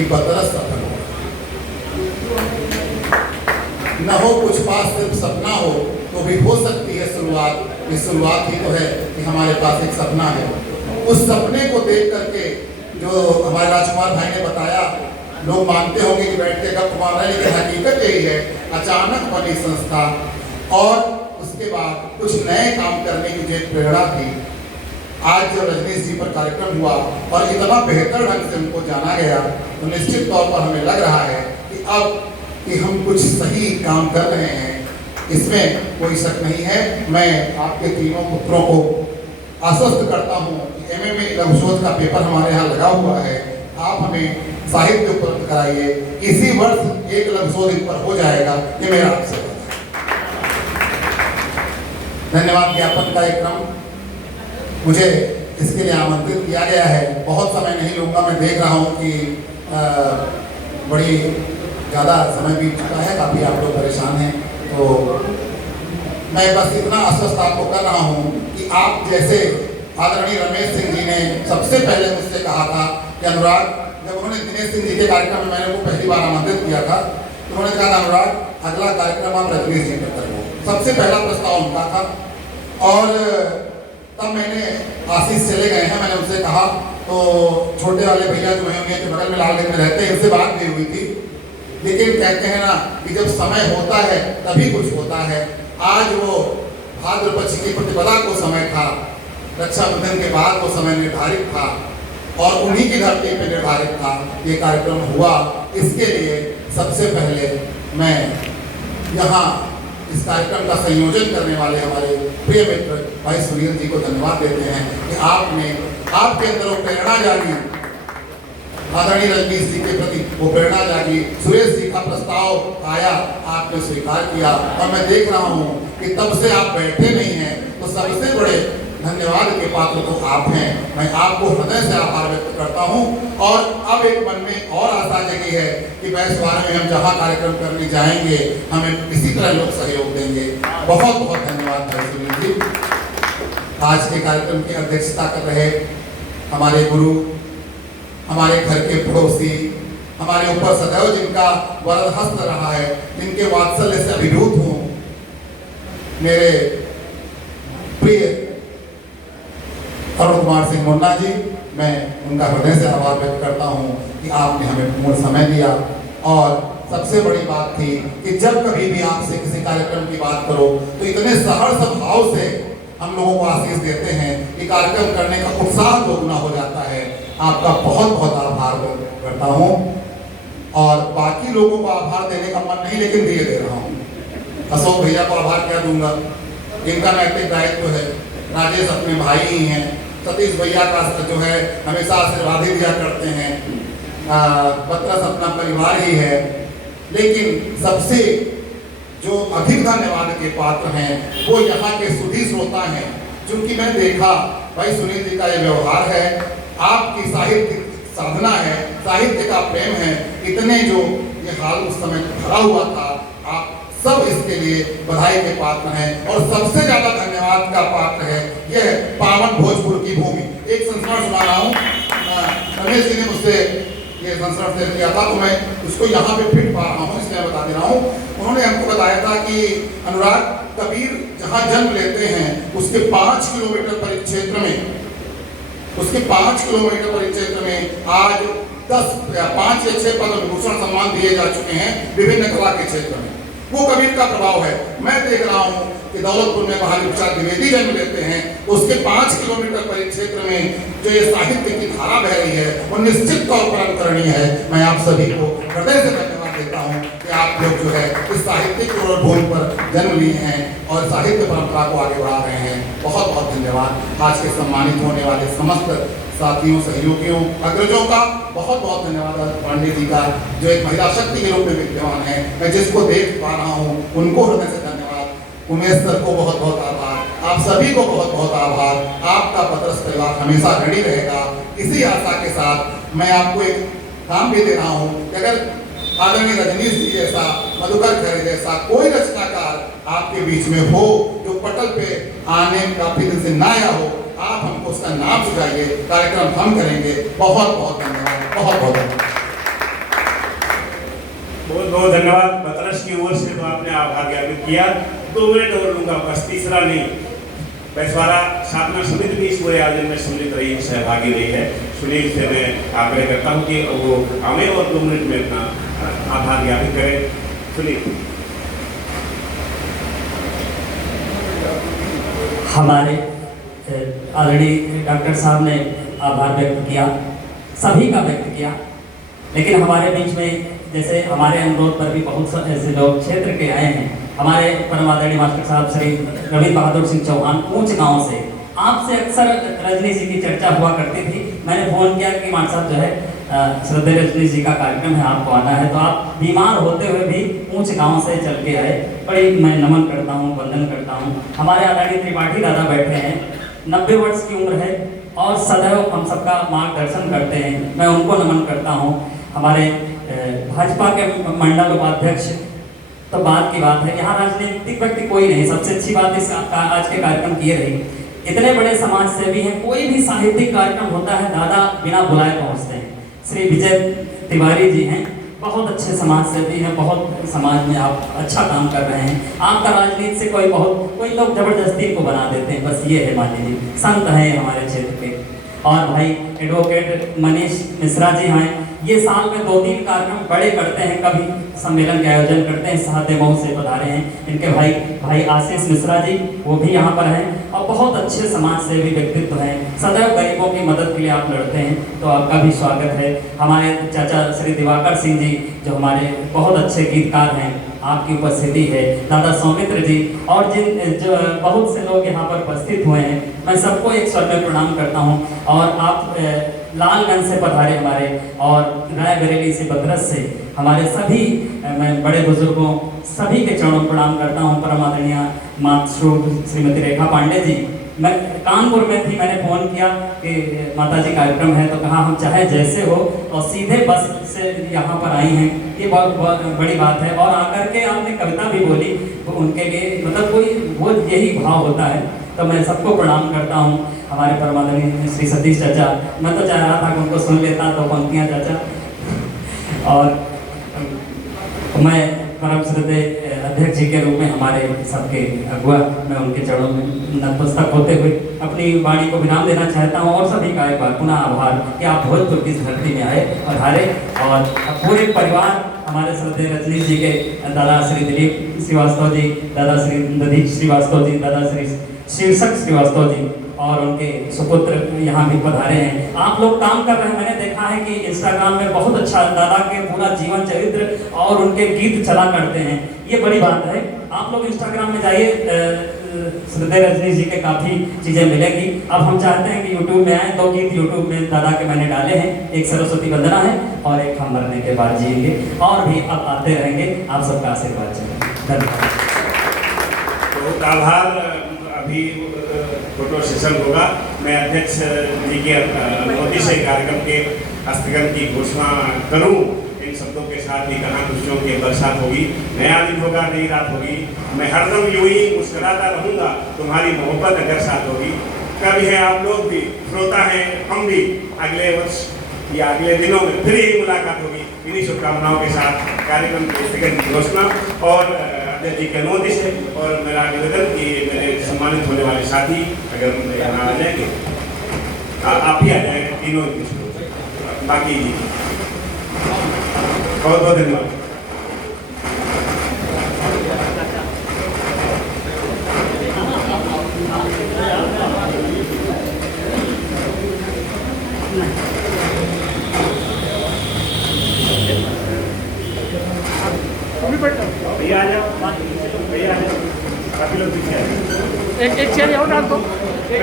कि बतरस सफल हो, न हो कुछ पास सिर्फ सपना हो तो भी हो सकती है शुरुआत। ये शुरुआत ही तो है कि हमारे पास एक सपना है। उस सपने को देख करके जो हमारे राजकुमार भाई ने बताया, लोग मानते होंगे कि बैठ के गप मार रहे हैं, लेकिन हकीकत यही है। अचानक बनी संस्था और उसके बाद कुछ नए काम करने की जो प्रेरणा थी, आज जब रजनीश जी पर कार्यक्रम हुआ और इतना बेहतर ढंग से उनको जाना गया, तो निश्चित तौर पर हमें लग रहा है कि अब कि हम कुछ सही काम कर रहे हैं, इसमें कोई शक नहीं है। मैं आपके तीनों पुत्रों को आश्वस्त करता हूँ कि एमए में लघु शोध का पेपर हमारे यहाँ लगा हुआ है, आप हमें साहित्य उपलब्ध कराइए। इसी वर्ष एक लघु शोध इन पर हो जाएगा, ये मेरा आपसे धन्यवाद ज्ञापन का एक क्रम मुझे इसके लिए आमंत्रित किया गया है। बहुत समय नहीं लूँगा, मैं देख रहा हूँ कि बड़ी ज़्यादा समय बीत चुका है, काफ़ी आप लोग परेशान हैं, तो मैं बस इतना आश्वस्त आपको कर रहा हूँ कि आप जैसे आदरणीय रमेश सिंह जी ने सबसे पहले मुझसे कहा था कि अनुराग, जब उन्होंने दिनेश सिंह जी के कार्यक्रम में मैंने वो पहली बार आमंत्रित किया था, तो उन्होंने कहा था अनुराग अगला कार्यक्रम आप रजनीश जी पर करेंगे, सबसे पहला प्रस्ताव उनका था। और तब मैंने आशीष चले गए हैं, मैंने उनसे कहा, तो छोटे वाले भैया जो हैं उनके बगल में लालगंज में रहते हैं, उनसे बात भी हुई थी, लेकिन कहते हैं ना कि जब समय होता है तभी कुछ होता है। आज वो भाद्र पक्ष की प्रतिपदा को समय था, रक्षाबंधन के बाद वो समय निर्धारित था और उन्हीं की धरती पर निर्धारित था ये कार्यक्रम हुआ। इसके लिए सबसे पहले मैं यहाँ इस कार्यक्रम का संयोजन करने वाले हमारे प्रिय मित्र भाई सुनील जी को धन्यवाद देते हैं कि आपने आपके अंदर वो प्रेरणा जागी, आदरणीय रजनीश जी के प्रति वो प्रेरणा जागी, सुरेश जी का प्रस्ताव आया, आपने स्वीकार किया और मैं देख रहा हूँ कि तब से आप बैठे नहीं हैं, तो सबसे बड़े धन्यवाद के पात्र तो आप हैं। मैं आपको हृदय से आभार व्यक्त करता हूँ और अब एक मन में और आशा जगी है कि बैसवार में हम जहाँ कार्यक्रम करने जाएंगे हमें इसी तरह लोग सहयोग देंगे। बहुत बहुत धन्यवाद भाई सुनील जी। आज के कार्यक्रम की अध्यक्षता कर रहे हमारे गुरु, हमारे घर के पड़ोसी, हमारे ऊपर सदैव जिनका वरद हस्त रहा है, जिनके वात्सल्य से अभिभूत हूँ, मेरे प्रिय अरुण कुमार सिंह मुन्ना जी, मैं उनका हृदय से आभार व्यक्त करता हूँ कि आपने हमें मूल समय दिया। और सबसे बड़ी बात थी कि जब कभी भी आपसे किसी कार्यक्रम की बात करो तो इतने सहर्ष भाव से हम लोगों को आशीष देते हैं कि कार्यक्रम करने का उत्साह दोगुना हो जाता है। आपका बहुत बहुत आभार व्यक्त करता हूँ और बाकी लोगों को आभार देने का मन नहीं, लेकिन दिए दे रहा हूँ। अशोक भैया को आभार क्या दूंगा, इनका नैतिक दायित्व है, राजेश अपने भाई ही हैं, सतीश भैया का जो है हमेशा आशीर्वाद ही दिया करते हैं, बतरस अपना परिवार ही है, लेकिन सबसे जो अधिक धन्यवाद के पात्र हैं वो यहाँ के सुधी श्रोता हैं। क्योंकि मैं देखा भाई सुनील जी का ये व्यवहार है, आपकी साहित्य साधना है, साहित्य का प्रेम है, इतने जो ये हाल उस समय भरा हुआ था, आप सब इसके लिए बधाई के पात्र हैं। और सबसे ज्यादा धन्यवाद का पात्र है यह पावन भोजपुर की भूमि। एक संस्मरण सुना रहा हूँ, रमेश जी ने मुझसे ये संस्मरण शेयर किया था, तो मैं उसको यहाँ पे फिट पा रहा हूँ, इसलिए बता दे रहा हूँ। उन्होंने हमको बताया था कि अनुराग, कबीर जहाँ जन्म लेते हैं उसके 5 किलोमीटर परिक्षेत्र में, उसके 5 किलोमीटर परिक्षेत्र में आज 5 या 6 पद्म विभूषण सम्मान दिए जा चुके हैं विभिन्न कला के क्षेत्र में। वो कबीर का प्रभाव है। मैं देख रहा हूँ कि दौलतपुर में महावीर प्रसाद द्विवेदी जन्म लेते हैं, उसके 5 किलोमीटर परिक्षेत्र में जो ये साहित्य की धारा बह रही है वो निश्चित तौर पर अनुकरणीय है। मैं आप सभी को हृदय से धन्यवाद देता हूँ कि आप लोग जो है इस साहित्यिक भूमि पर जन्म लिए हैं और साहित्य परंपरा को आगे बढ़ा रहे हैं। बहुत बहुत धन्यवाद। आज के सम्मानित होने वाले समस्त साथियों, सहयोगियों, अग्रजों का बहुत बहुत धन्यवाद। पांडे जी का जो एक महिला शक्ति के रूप में विद्यमान है, मैं जिसको देख पा रहा हूँ उनको हृदय से धन्यवाद। उमेश सर को बहुत बहुत आभार, आप सभी को बहुत बहुत आभार। आपका बतरस परिवार हमेशा रेडी रहेगा। इसी आशा के साथ मैं आपको एक काम भी दे रहा हूँ कि अगर आदरणीय रजनीश जी जैसा, मधुकर खरे जैसा कोई रचनाकार आपके बीच में हो जो पटल पे आने काफी दिन से ना आया हो, आप हमको उसका नाम सुझाइए, कार्यक्रम हम करेंगे। बहुत बहुत धन्यवाद, बहुत बहुत धन्यवाद। धन्यवाद बतरस की ओर से तो आपने आभार ज्ञापित किया। 2 मिनट और लूंगा, बस तीसरा नहीं। बैसवाड़ा साधना समिति भी इस पूरे आयोजन में सम्मिलित रही, सहभागी रही है। सुनील से मैं आग्रह करता हूँ कि वो आवे और 2 मिनट में अपना आभार ज्ञापित करें। सुनील। हमारे आदरणीय डॉक्टर साहब ने आभार व्यक्त किया, सभी का व्यक्त किया, लेकिन हमारे बीच में जैसे हमारे अनुरोध पर भी बहुत से ऐसे लोग क्षेत्र के आए हैं। हमारे परम आदरणीय मास्टर साहब श्री रविंद्र बहादुर सिंह चौहान ऊंच गांव से, आपसे अक्सर रजनी जी की चर्चा हुआ करती थी। मैंने फोन किया कि मास्टर साहब जो है श्रद्धेय रजनी जी का कार्यक्रम है, आपको आना है, तो आप बीमार होते हुए भी ऊंच गांव से चल के आए। बड़ी मैं नमन करता हूँ, वंदन करता हूँ। हमारे आदरणीय त्रिपाठी दादा बैठे हैं, 90 वर्ष की उम्र है और सदैव हम सबका मार्गदर्शन करते हैं, मैं उनको नमन करता हूँ। हमारे भाजपा के मंडल उपाध्यक्ष तो बात की बात है, यहाँ राजनीतिक व्यक्ति कोई नहीं। सबसे अच्छी बात इस आज के कार्यक्रम की रही, इतने बड़े समाज सेवी हैं, कोई भी साहित्यिक कार्यक्रम होता है दादा बिना बुलाए पहुँचते हैं। श्री विजय तिवारी जी हैं, बहुत अच्छे समाज सेवी हैं, बहुत समाज में आप अच्छा काम कर रहे हैं। आपका राजनीति से कोई लोग जबरदस्ती इनको बना देते हैं, बस ये है मान लीजिए। संत हैं हमारे क्षेत्र के। और भाई एडवोकेट मनीष मिश्रा जी हैं, ये साल में 2-3 कार्यक्रम बड़े करते हैं, कभी सम्मेलन के आयोजन करते हैं, सादे मऊ से पधारे हैं। इनके भाई आशीष मिश्रा जी, वो भी यहाँ पर हैं और बहुत अच्छे समाज सेवी व्यक्तित्व हैं। सदैव गरीबों की मदद के लिए आप लड़ते हैं, तो आपका भी स्वागत है। हमारे चाचा श्री दिवाकर सिंह जी जो हमारे बहुत अच्छे गीतकार हैं, आपकी उपस्थिति है। दादा सौमित्र जी और जो बहुत से लोग यहाँ पर उपस्थित हुए हैं, मैं सबको एक स्वर में प्रणाम करता हूँ। और आप लालगंज से पधारे हमारे, और रायबरेली से, बदरस से, हमारे सभी मैं बड़े बुजुर्गों सभी के चरणों प्रणाम करता हूँ। परम आदरणीय मातृ श्रीमती रेखा पांडे जी, मैं कानपुर में थी, मैंने फ़ोन किया कि माताजी कार्यक्रम है, तो कहा हम चाहे जैसे हो, और सीधे बस से यहाँ पर आई हैं, ये बहुत बड़ी बात है। और आकर के आपने कविता भी बोली, तो उनके लिए मतलब वो यही भाव होता है, तो मैं सबको प्रणाम करता हूँ। हमारे परमादरणीय श्री सतीश चाचा, मैं तो चाह रहा था कि उनको सुन लेता तो पंक्तियाँ चाचा। और मैं परम श्रद्धेय अध्यक्ष जी के रूप में हमारे सबके अगुआ, मैं उनके चरणों में नतमस्तक होते हुए अपनी वाणी को विराम देना चाहता हूँ। और सभी का एक बार पुनः आभार कि आप भोजपुर की धरती में आए और हारे। और पूरे परिवार हमारे श्रद्धेय रजनीश जी के दादा श्री दिलीप श्रीवास्तव जी, दादा श्री दधीच श्रीवास्तव जी, दादा श्री शीर्षक श्रीवास्तव जी और उनके सुपुत्र यहाँ भी पधारे हैं। आप लोग काम कर रहे हैं, मैंने देखा है कि इंस्टाग्राम में बहुत अच्छा दादा के पूरा जीवन चरित्र और उनके गीत चला करते हैं, ये बड़ी बात है। आप लोग इंस्टाग्राम में जाइए, श्रद्धेय रजनीश जी के काफ़ी चीज़ें मिलेंगी। अब हम चाहते हैं कि यूट्यूब में आए, 2 गीत यूट्यूब में दादा के मैंने डाले हैं, एक सरस्वती वंदना है और एक हम मरने के बाद जिएंगे, और भी अब आते रहेंगे। आप सबका आशीर्वाद चाहिए, धन्यवाद। बहुत आभार। अभी फोटो सेशन होगा। मैं अध्यक्ष जी के अनुमति से कार्यक्रम के स्थगन की घोषणा करूं। इन शब्दों के साथ ही कहाँ खुशियों की बरसात होगी, नया दिन होगा, नई रात होगी। मैं हरदम यूं ही मुस्कुराता रहूँगा, तुम्हारी मोहब्बत अगर साथ होगी। कभी है आप लोग भी, श्रोता हैं हम भी, अगले वर्ष या अगले दिनों में फिर यही मुलाकात होगी। इन्हीं शुभकामनाओं के साथ कार्यक्रम के स्थगन की घोषणा और अध्यक्ष जी के अनुमति से, और मेरा निवेदन कि मेरे सम्मानित होने वाले साथी अगर यहाँ आ जाएंगे, आप ही आ जाएंगे तीनों, बाकी जी बहुत बहुत धन्यवाद। भैया आ जाओ, भैया आ जाओ, काफी लोग पीछे आ जाओ। एक चेयर और डाल दो।